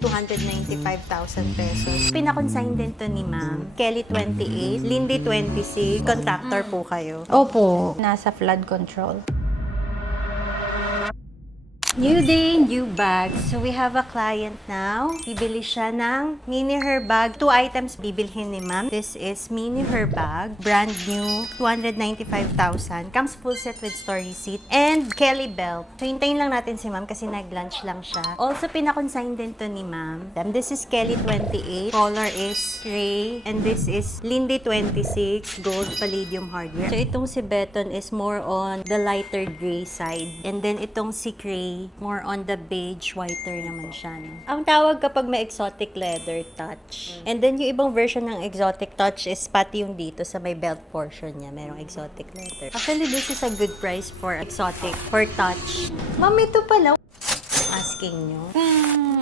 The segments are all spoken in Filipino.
295,000 pesos. Pinakonsign din to ni Ma'am. Kelly 28, Lindy 26. Contractor po kayo. Opo, nasa flood control. New day, new bag. So we have a client now. Bibili siya ng mini hair bag. 2 items bibilhin ni Ma'am. This is mini hair bag. Brand new. 295,000. Comes full set with store receipt. And Kelly belt. So hintayin lang natin si Ma'am kasi nag-lunch lang siya. Also pinakonsign din to ni Ma'am. This is Kelly 28. Color is gray. And this is Lindy 26. Gold palladium hardware. So itong si Beton is more on the lighter gray side. And then itong si Gray more on the beige, whiter naman siya. No? Ang tawag kapag may exotic leather touch. And then yung ibang version ng exotic touch is pati yung dito sa may belt portion niya. Merong exotic leather. Actually, this is a good price for exotic, for touch. Ma'am, ito pala. Asking nyo.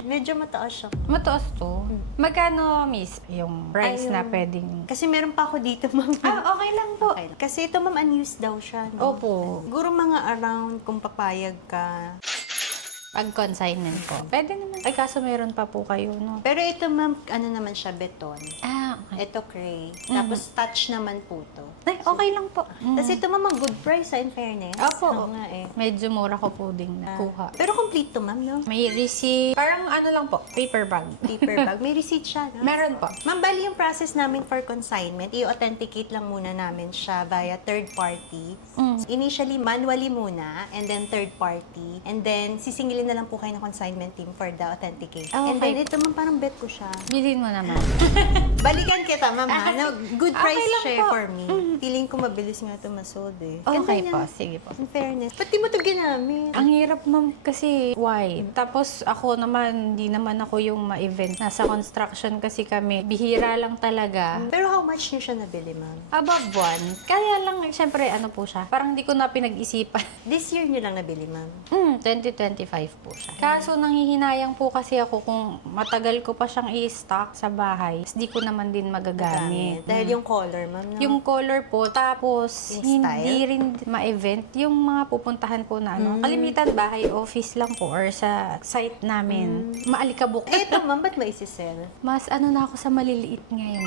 Medyo mataas siya. Mataas to. Magkano, miss, yung price na pwedeng... Kasi meron pa ako dito, ma'am. okay lang po. Okay. Kasi ito, ma'am, unused daw siya. No? Opo. Siguro mga around kung papayag ka. Pag consignment po. Pwede naman. Ay, kaso meron pa po kayo, no? Pero ito, ma'am, ano naman siya, beton. Okay. Ito, gray. Tapos, touch naman po to. Ay, okay lang po. Tapos ito, ma'am, ang good price, in fairness. Opo. Oo nga eh. Medyo mura ko po ding nakuha. Pero complete to, ma'am, no? May receipt. Parang ano lang po, paper bag. Paper bag. May receipt siya, no? Meron po. Ma'am, bali yung process namin for consignment, i-authenticate lang muna namin siya via third party. Initially, manually muna, and then third party. And then, sisingilin na lang po kayo ng consignment team for the authentication. Okay. And then, ito, ma'am, parang bet ko siya. Bilhin mo naman. Balikan kita, ma'am, ha? No, good Okay price lang siya po. for me. Feeling ko mabilis nga ito masold eh. Okay Ganda po, niya. sige po. In fairness. Ba't di mo ito ginamit? Ang hirap, ma'am, kasi white. Tapos ako naman, hindi naman ako yung ma-event. Nasa construction kasi kami. Bihira lang talaga. Pero how much niyo siya nabili, ma'am? Above 1. Kaya lang, syempre, ano po siya. Parang hindi ko na pinag-isipan. This year niyo lang nabili, ma'am? 2025 po siya. Kaso nanghihinayang po kasi ako kung matagal ko pa siyang i-stock sa bahay. Hindi ko naman din magagamit. Dahil yung color, ma'am, no? Yung color po, tapos Yung hindi style? rin ma-event. Yung mga pupuntahan po na ano, kalimitan bahay, office lang po, or sa site namin. Maalikabok. Eh, ito, ma'am, ba't may isi-sell? Mas ano na ako sa maliliit ngayon.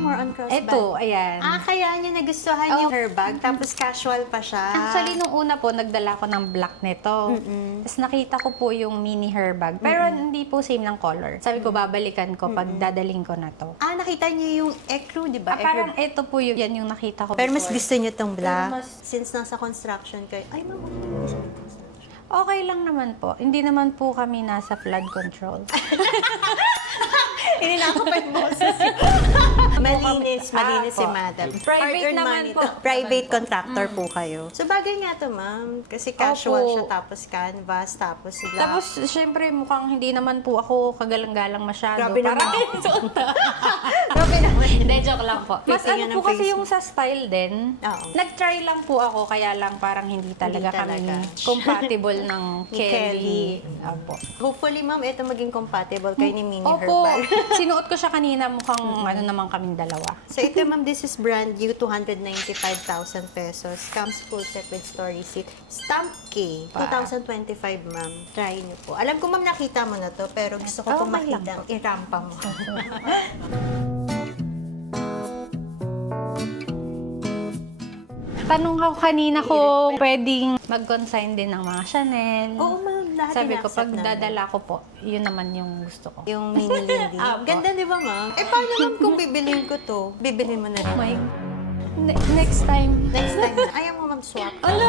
More on crossband. Eto, ayan. Kaya niya nagustuhan yung hair bag, tapos casual pa siya. Actually, nung una po, nagdala ko ng black nito. Tapos nakita ko po yung mini hair bag. Pero hindi po same ng color. Sabi ko, babalikan ko pag dadaling ko na to. Nakita niyo yung ecru, di ba? Parang ito po yung, yan yung nakita ko. Pero mas before. gusto niyo tong black. Pero mas- Since nasa construction kayo. Ay, ma'am, Okay lang naman po. Hindi naman po kami nasa flood control. hindi na ako pa yung boses. Malinis si po. madam. Private Hard-earned naman money po. to. Private contractor po kayo. So, bagay nga to, ma'am. Kasi casual Opo. siya, tapos canvas, tapos black. Tapos, syempre, mukhang hindi naman po ako kagalang-galang masyado. Grabe naman. Grabe naman. Hindi, joke lang po. Mas Picture ano nga po ng kasi Facebook. yung sa style din. Oo. Nag-try lang po ako, kaya lang parang hindi talaga kami talaga. compatible ng Ni Kelly. Kelly. Opo. Hopefully, ma'am, ito maging compatible kayo ni Mini Opo. Herbal. Sinuot ko siya kanina, mukhang ano naman kaming dalawa. So, ito, ma'am, this is brand new, 295,000 pesos. Comes full set with store receipt. Stamp K, 2025, ma'am. Try niyo po. Alam ko, ma'am, nakita mo na to, pero gusto ko pong Okay lang makita. Irampa mo. Tanong ako kanina kung pwedeng mag-consign din ng mga Chanel. Oo, ma'am. Lahat Sabi ko, in-accept pag namin. dadala ko po, yun naman yung gusto ko. Yung mini Lindy. Apo. Ganda, di ba, ma'am? Paano, ma'am, kung bibiliin ko to? Bibiliin mo na rin. My, next time. Next time na. Ayaw mo, ma'am, swap. Ala!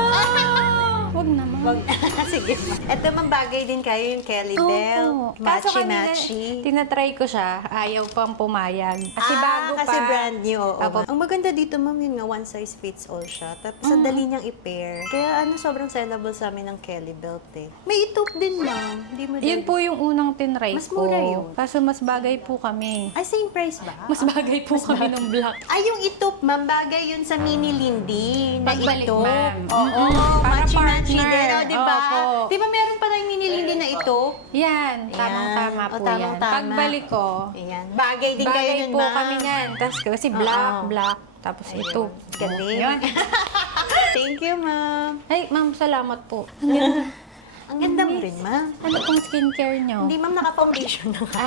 Wag naman. Wag. Sige, ma'am. Ito, ma'am, bagay din kayo yung Kelly Bell. Kaso kanina, Matchy-matchy. tinatry ko siya, ayaw pang pumayag. Kasi bago kasi pa. brand new, oo. Apo. Ang maganda dito, ma'am, yun nga, one size fits all siya. Tapos, ang dali niyang i-pair. Kaya, sobrang sellable sa amin ng Kelly belt, eh. May itop din, ma'am. Hindi mo Yun po yung unang tinry Mas ko. mura yun. Kaso mas bagay po kami. Ay, same price ba? Mas bagay po kami ng black. Ay, yung itop, ma'am, bagay yun sa mini Lindy na Pagbalik, itop. ma'am. Oo, Para matchy-matchy partner. din, oh, di ba? Opo. Di ba meron pa tayong mini Lindy na itop? Yan, tamang-tama Ayan. po O, tamang-tama. yan. Pagbalik ko, Ayan. Bagay din kayo bagay yun, po ma'am. kami yan. Tapos kasi black. Tapos ito. Galing. Yun. Thank you, ma'am. Ay, ma'am, salamat po. Ang ganda mo rin, ma'am. Ano pong skincare nyo? Hindi, ma'am, naka-foundation na nga.